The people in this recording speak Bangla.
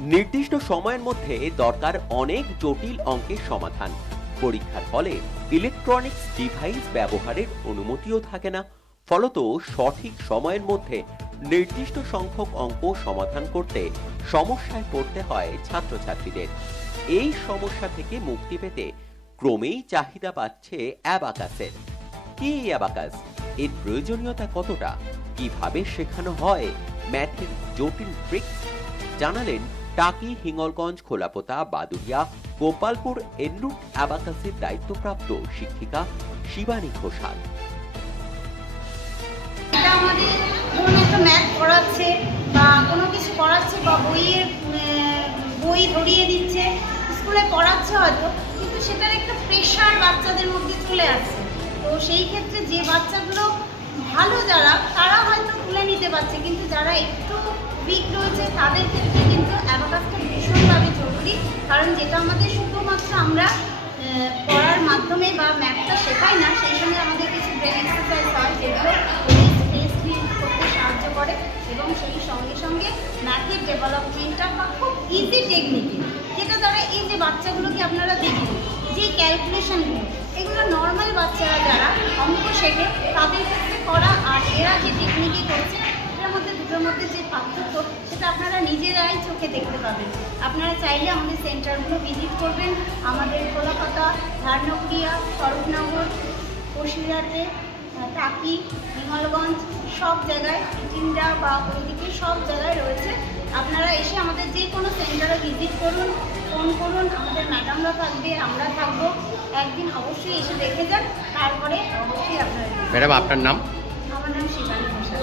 নির্দিষ্ট সময়ের মধ্যে দরকার অনেক জটিল অঙ্কের সমাধান। পরীক্ষার ফলে ইলেকট্রনিক্স ডিভাইস ব্যবহারের অনুমতিও থাকে না। ফলত সঠিক সময়ের মধ্যে নির্দিষ্ট সংখ্যক অঙ্ক সমাধান করতে সমস্যায় পড়তে হয় ছাত্রছাত্রীদের। এই সমস্যা থেকে মুক্তি পেতে ক্রমেই চাহিদা পাচ্ছে অ্যাবাকাসের। কি অ্যাবাকাস? এর প্রয়োজনীয়তা কতটা? কীভাবে শেখানো হয়? ম্যাথের জটিল ট্রিক্স জানালেন টাকি, হিঙ্গলগঞ্জ, খোলাপোতা বাদুরিয়া গোপালপুর এন্ডুট অ্যাবাকাসের দায়িত্বপ্রাপ্ত শিক্ষিকা শিবানী ঘোষাল। আমাদের ধরুন একটা ম্যাথ পড়াচ্ছে বা কোনো কিছু পড়াচ্ছে বা বইয়ের বই ধরিয়ে দিচ্ছে, স্কুলে পড়াচ্ছে হয়তো, কিন্তু সেটার একটা প্রেশার বাচ্চাদের মধ্যে চলে আসছে। তো সেই ক্ষেত্রে যে বাচ্চাগুলো ভালো যারা তারা হয়তো নিতে পারছে কিন্তু যারা একটু উইক রয়েছে, তাদের ক্ষেত্রে কিন্তু অ্যাবাকাসটা ভীষণভাবে জরুরি। কারণ যেটা আমাদের শুধুমাত্র আমরা পড়ার মাধ্যমে বা ম্যাথটা শেখাই না, সেই সঙ্গে আমাদের কিছু ব্রেন এক্সারসাইজ হয়, যেগুলো করতে সাহায্য করে এবং সেই সঙ্গে সঙ্গে ম্যাথের ডেভেলপমেন্টটা বা খুব ইজি টেকনিকে যেটা দ্বারা এই যে বাচ্চাগুলোকে আপনারা দেখেন, যে ক্যালকুলেশনগুলো এগুলো নর্মাল বাচ্চারা যারা অঙ্ক শেখে, তাদের ক্ষেত্রে করা আর এরা যে টেকনিকে করছে এটার মধ্যে দুটোর মধ্যে যে পার্থক্য সেটা আপনারা নিজেরাই চোখে দেখতে পাবেন। আপনারা চাইলে আমাদের সেন্টারগুলো ভিজিট করবেন। আমাদের কলকাতা ধারনগরিয়া স্বরূপনগর বসিরহাটে আহ, টাকি হিমালগঞ্জ সব জায়গায় চিন্ডা বা ওইদিকে সব জায়গায় রয়েছে। আপনারা এসে আমাদের যে কোনো সেন্টারে ভিজিট করুন ফোন করুন আমাদের ম্যাডামরা থাকবে আমরা থাকব। একদিন অবশ্যই এসে দেখে যান তারপরে অবশ্যই আপনারা ম্যাডাম আপনার নাম? আমার নাম শিবানী ঘোষাল।